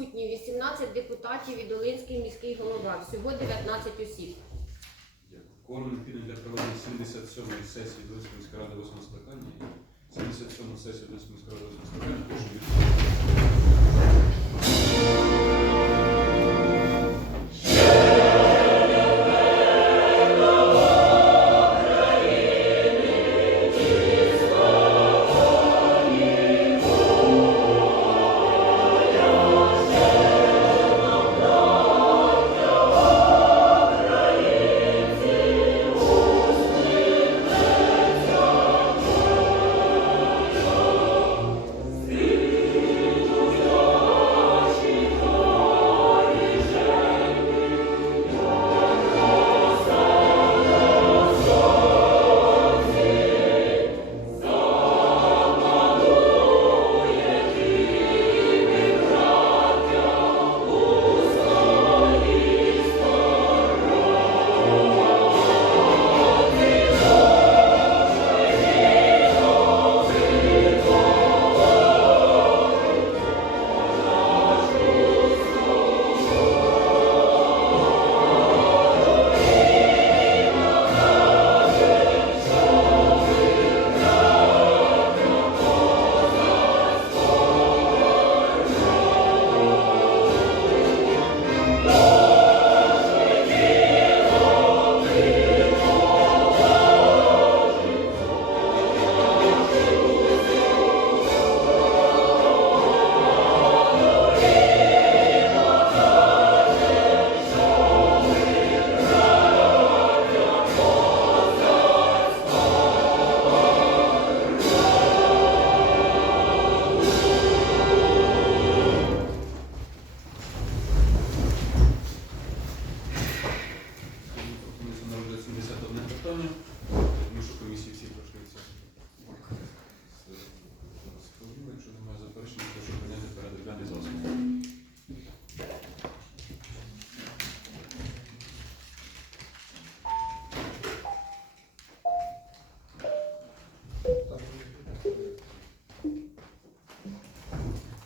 присутні 18 депутатів і Долинський міський голова. Всього 19 осіб. Кворум необхідний для проведення 77-ї сесії Долинської міської ради 8 скликання. 77-ї сесії Долинської міської ради 8 скликання прошу відкрити.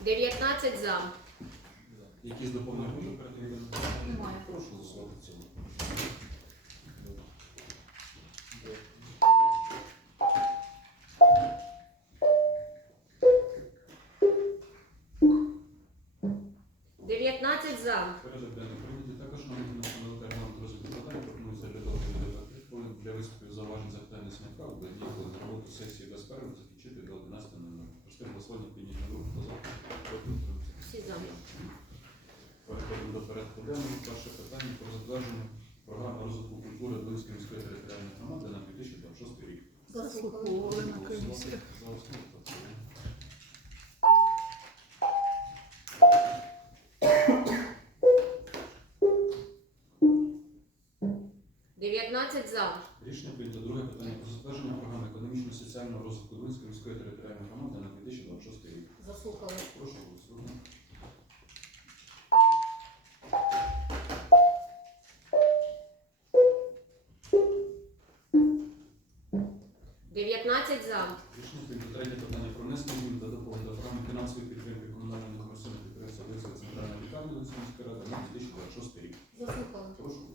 19 за. Якісь доповнення будуть? Немає. Прошу голосувати в цілому. – 19 за. Порядок денний. Також нам на встановити регламент розгляду питань пропонується для доповіді до 20 хвилин для виступів зауважень запитання смітка, до дії хвилин роботу сесії без перерв закінчити до 11.00. Простим голосуванням підніміть на руку, хто за, проти, утримався. Всі за. Переходимо до порядку денного. Перше питання про затвердження програми розвитку культури Долинської міської територіальної громади на 2026 рік. Заслуховували на комісіях. За основу економічно-соціального розвитку Долинської міської територіальної громади на 2026 рік. Заслухали. Прошу голосувати. – 19 за. Рішення прийнято. Третє питання про внесення змін доповнення до програми фінансової підтримки комунального некомерційного підприємства Долинська центральна лікарня Долинської міської ради на 2026 рік. Заслухали. Прошу голосувати. –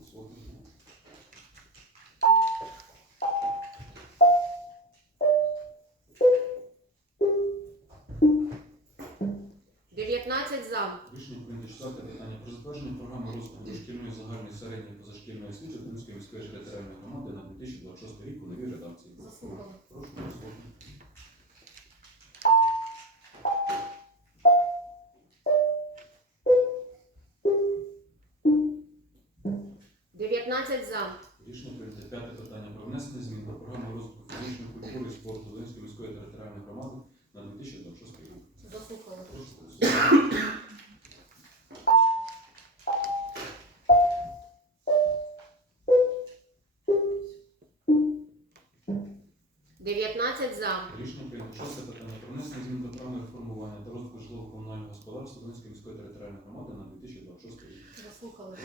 середньої позашкільної освіти Долинської міської територіальної громади на 2026 рік у новій редакції. Заслухали. Прошу голосувати. – 19 за. Рішення прийнято. П'яте питання про внесення змін до програми розвитку фізичної культури і спорту Долинської міської територіальної громади на 2026 громади на 2026 рік. Заслухали.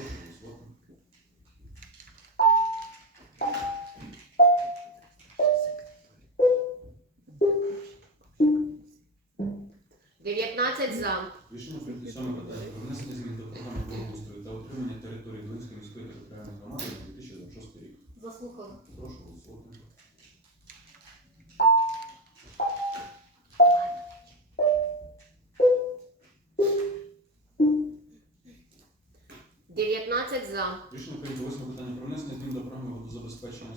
19 за. Рішення прийнято сьоме питання про внесення змін до програми благоустрою та утримання території Долинської міської територіальної громади на 2026 рік. Заслухали. Прошу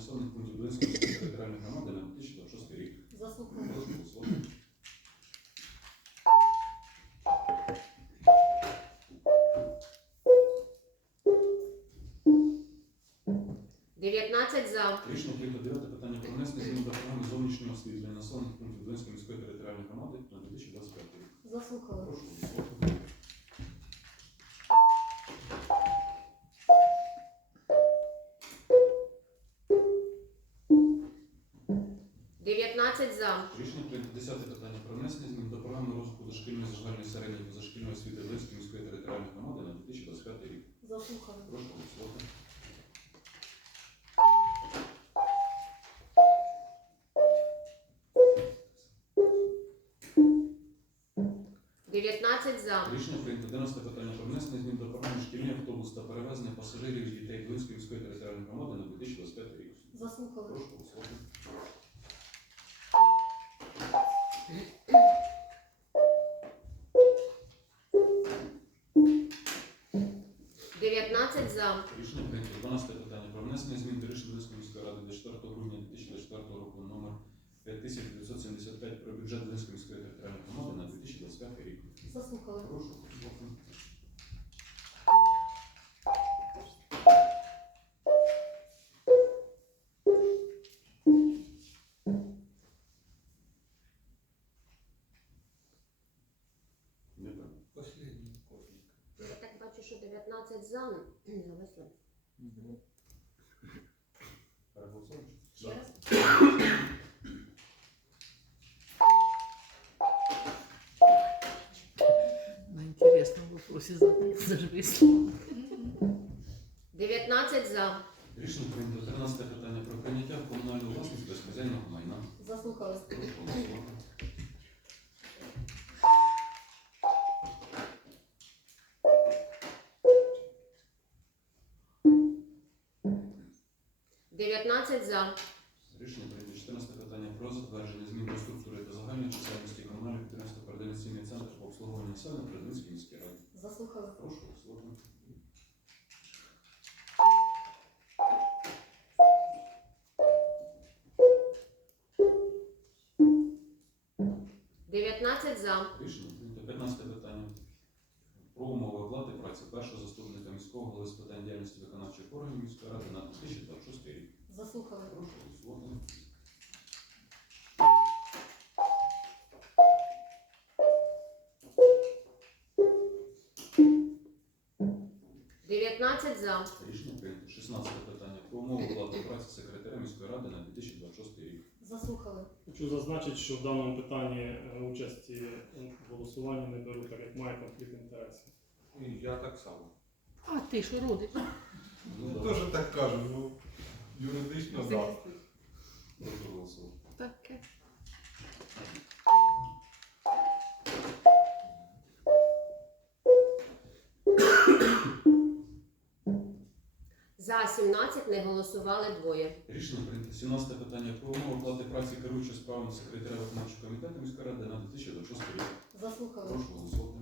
населених пунктів міської територіальної громади на 2026 рік. Заслухали. Прошу голосувати. Дев'ятнадцять за. Рішення прийнято дев'яте питання про внесення змін до програми зовнішнього освітлення населених пунктів Долинської міської територіальної громади на 2025 рік. Заслухали. Прошу голосувати. Дев'ятнадцять за. Рішення прийнято десяте питання про внесення змін до програми розвитку дошкільної загальної середньої позашкільної освіти Долинської міської територіальної громади на 2025 рік. Заслухали. Прошу голосувати. Дев'ятнадцять за. Рішення прийнято 11 питання про внесення змін до програми шкільний автобус та перевезення пасажирів і дітей Долинської міської територіальної громади на 2025 рік. Заслухали. Прошу голосувати. Внесення змін до рішення міської ради від 4 грудня 2024 року номер 5975 про бюджет Долинської міської територіальної громади на 2025 рік. Заслухали. Прошу интересном вопросе зажглись. Дев'ятнадцять за. Рішення прийнято 13 питання про прийняття в комунальну власність безхазяйного майна. Заслухали. 19 за. Рішення прийнято. 15 питання. Про умови оплати праці першого заступника міського голови з питань діяльності виконавчих органів міської ради на 2026 рік. Заслухали. Прошу голосувати. Дев'ятнадцять за. Рішення прийнято. 16 питання. Про умови оплати праці секретаря міської ради на 2026 рік. Заслухали. Хочу зазначити, що в даному питанні е, участі в голосуванні не беру, так як має конфлікт інтересів. І я так само. А ти що родиш? Ну, теж так кажу, ну, юридично, так. Таке. За 17 не голосували двоє. Рішення прийнято 17 питання про умови оплати праці керуючого справами секретаря виконавчого комітету міської ради на 2026 рік. Заслухали. Прошу голосувати.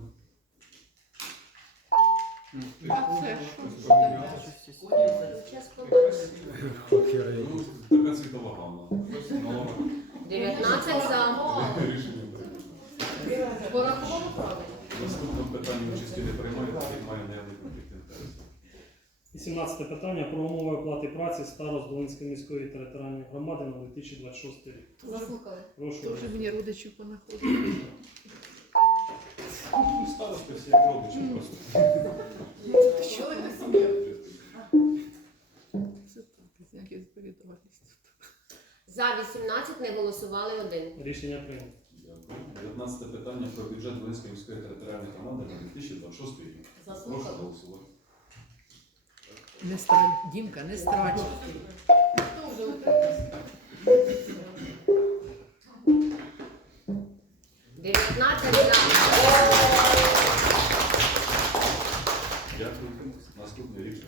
А це що? Час побачимо. Ну, така світова гамма. Ну, 19 за. Рішення прийнято. Порахували правильно. Наступне питання участі не приймає, так як має наявний 18 питання про умови оплати праці старост Долинської міської територіальної громади на 2026 рік. Заслухали. Прошу. Тоже мені родичів понаходили. Ну, всі як родичі просто. Що я Це так, як я відповідальність. За 18 не голосували один. Рішення прийнято. Дякую. 19 питання про бюджет Волинської міської територіальної громади на 2026 рік. Прошу голосувати. Не страч, Дімка, не страч. Дев'ятнадцять Наступний рік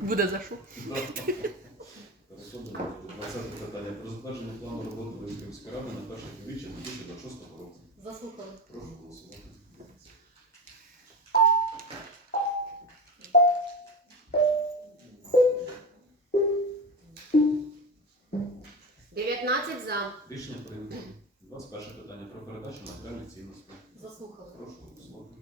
Буде за що? Двадцяте питання. Про затвердження плану роботи Винської міської ради на перших півріччя 2026 року. Заслухали. Прошу голосувати. Матеріальних цінностей. Заслухали. Прошу голосувати.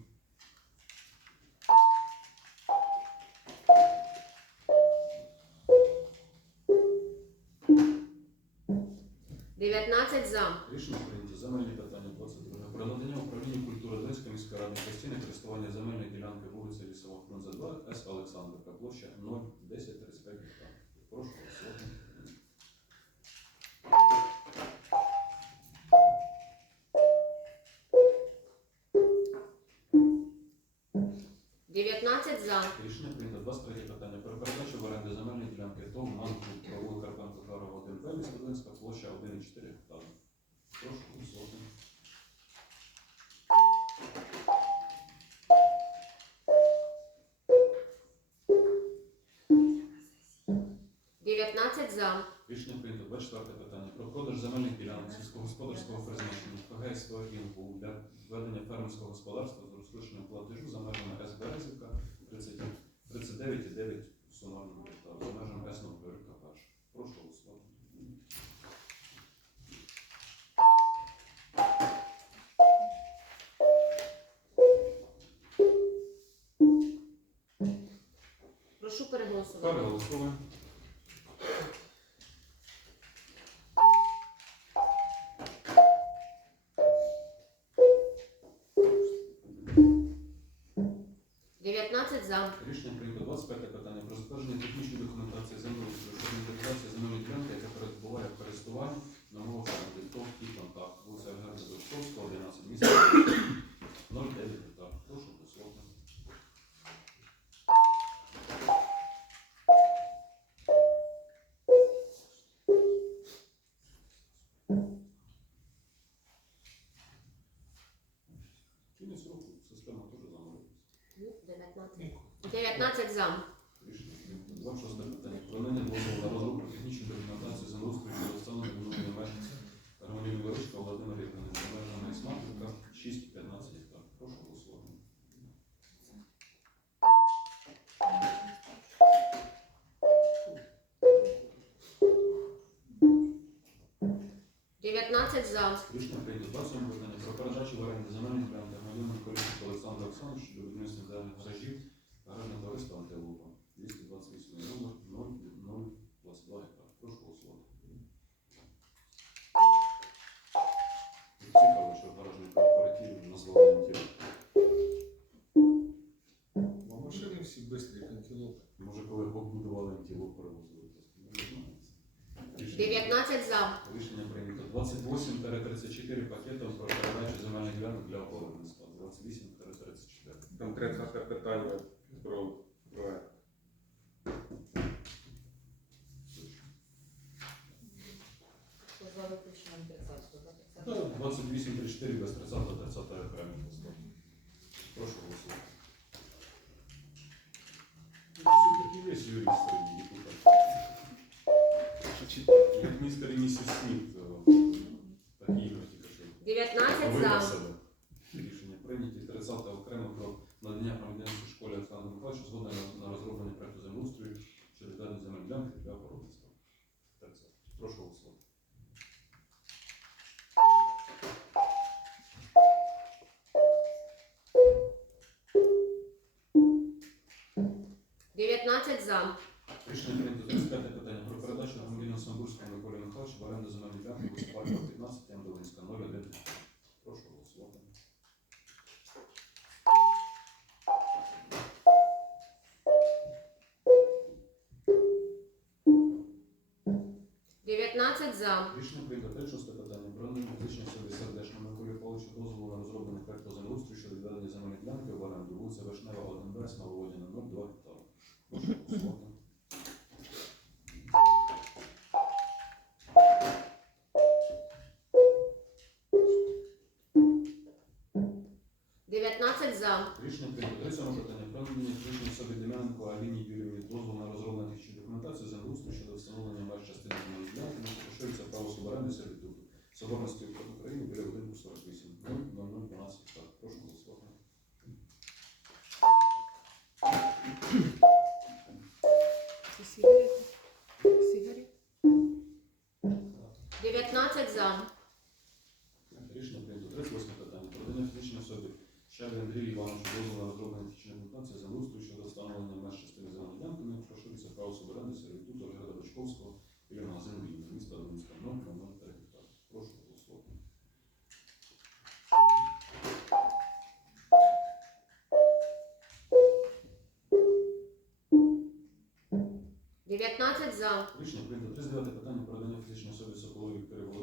Дев'ятнадцять за. Рішення прийнято. Земельні питання 22. Про надання управління культури Одеської міської ради постійне користування земельної ділянки вулиця Лісова Фрунзе 2, С. Олександрівка, площа 01035 гектар. Прошу голосувати. 1,4 гектара. Прошу голосувати. Дев'ятнадцять за. Рішення прийнято. 24 питання. Про продаж земельних ділянок сільськогосподарського призначення ФГС ІНПУ для ведення фермерського господарства з розлученням платежу за межами С. Березівка 30 39,9 сумарного гектара за межами С. Новгородка. Прошу голосувати. Прошу переголосувати. Переголосуємо. Дев'ятнадцять за. Рішення прийнято 25 15 зам Рішення прийнято. Вам шосте питання. Про надання на розробку технічної документації за устрою щодо встановлення відновлення меж громадян Величка Володимира Євгеновича Мельна Майсмарченка 6-15 гектар. Прошу голосувати. Дев'ятнадцять за. Рішення прийнято. Двадцять питання про передачу в оренду земельних громадян Корінського Олександра Олександровича щодо будівництва зелених гаражів гаражного товариства Антилупа 228 номер 0,022 гектар. Прошу голосувати. Цікаво, що гаражний кооператив назвали Антилуп. А машини всі швидкі, як антилопи. Може, коли побудували Антилуп, перевозили. Не знаю. Рішення- Дев'ятнадцять за. Рішення прийнято. 28-34 пакетом про передачу земельних ділянок для опорництва. 28-34. Конкретне питання про проект. За виключенням 30 за 30. Ну, 28-34 без 30-30 окремі 25 за. Рішення прийнято 35 питання про передачу громадянину Самбурському Миколі Михайловичу в оренду земельної ділянки у спальні 15 Ямдолинська 01. Прошу голосувати. Дев'ятнадцять за. Рішення прийнято 36 питання про енергетичне сервісер Дешному Миколі Павловичу дозволу на розроблений проект по землеустрою щодо відведення земельної ділянки в оренду вулиця Вишнева 1Б, Снововодіна 0, 2 гектара. 19 за. Рішення прийнято. Рисом питання про надання рішення особі Дем'яненко Аліні Юріївні за вустрою щодо встановлення меж частини земельної ділянки, не право суверенної сервітуту. Соборності України біля будинку 48 00012 штат. Прошу Ділянка за. Рішення прийнято 39 питання про надання фізичної особи Соколові Вікторії Володимирівні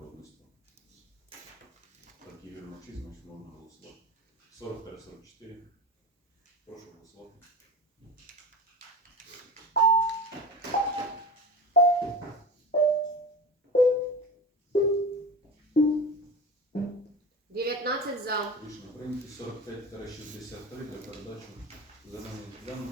ділянок для огородництва. Так, Ігор Мовчий, значить можна голосувати. 40-44. Прошу голосувати. – 19 за. Рішення прийнято 45-63 для передачі земельних ділянок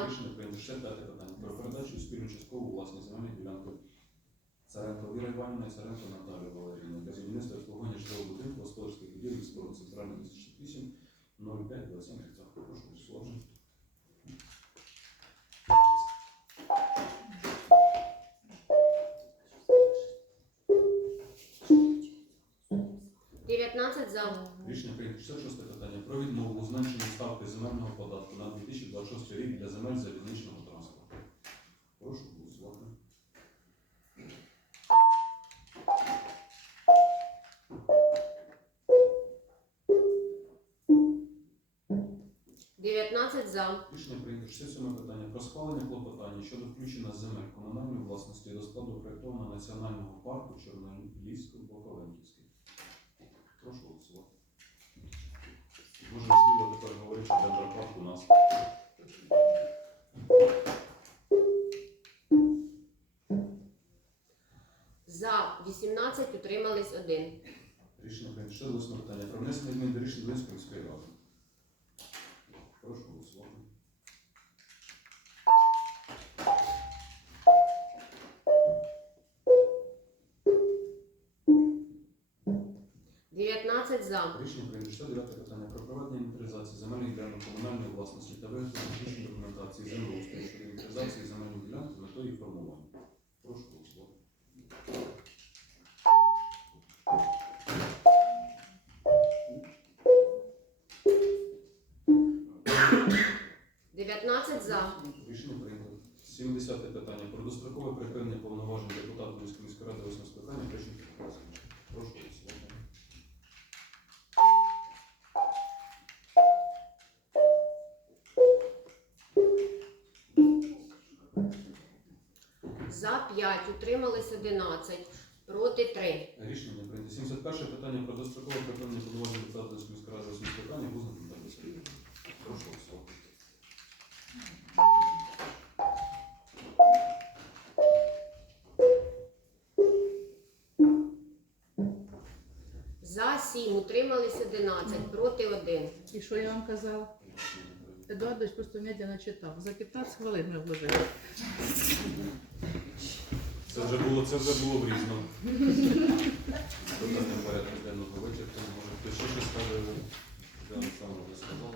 за. Рішення прийнято 65 питання про передачу спільну часткову власність земельних ділянки Царенко Віра Іванівна і Царенко Наталія Валерійовна для будівництва обслуговування житлового будинку, господарських будівель, споруд центральний 208 05 27 гектар. Прошу 19 за. Рішення прийнято 66 питання про відмову зменшенні ставки земельного податку на 2026 рік для земель залізничного транспорту. Прошу голосувати. – 19 за. Рішення прийнято 67 питання про схвалення клопотання щодо включення земель комунальної власності до складу проєктованого національного парку Чорнолісько-Боковенківський. Прошу тепер говорити, що тетрапак у нас. За 18 утримались 1. Рішення прийнято. Ще голосне питання про внесення змін до рішення Долинської міської ради. Прошу за. Рішення прийнято. Ще дев'яте питання про проведення інвентаризації земельних ділянок комунальної власності та виготовлення технічної документації землеустрою щодо інвентаризації земельних ділянок з метою їх формування. Прошу голосувати. – 19 за. Рішення прийнято. 70 питання про дострокове припинення повноважень 5 утримались 11. Проти 3. Рішення не прийнято. 71 питання про дострокове припинення депутата Львівської міської ради скликання Гузна Наталія Прошу голосувати. За 7 утримались 11. Проти 1. І що я вам казала? Едуардович просто медленно читав. За 15 хвилин ми вложили. Вже було, це вже було в різному. Питання порядку денного вичерпано. Може хтось ще щось скаже? Я сам вже сказав.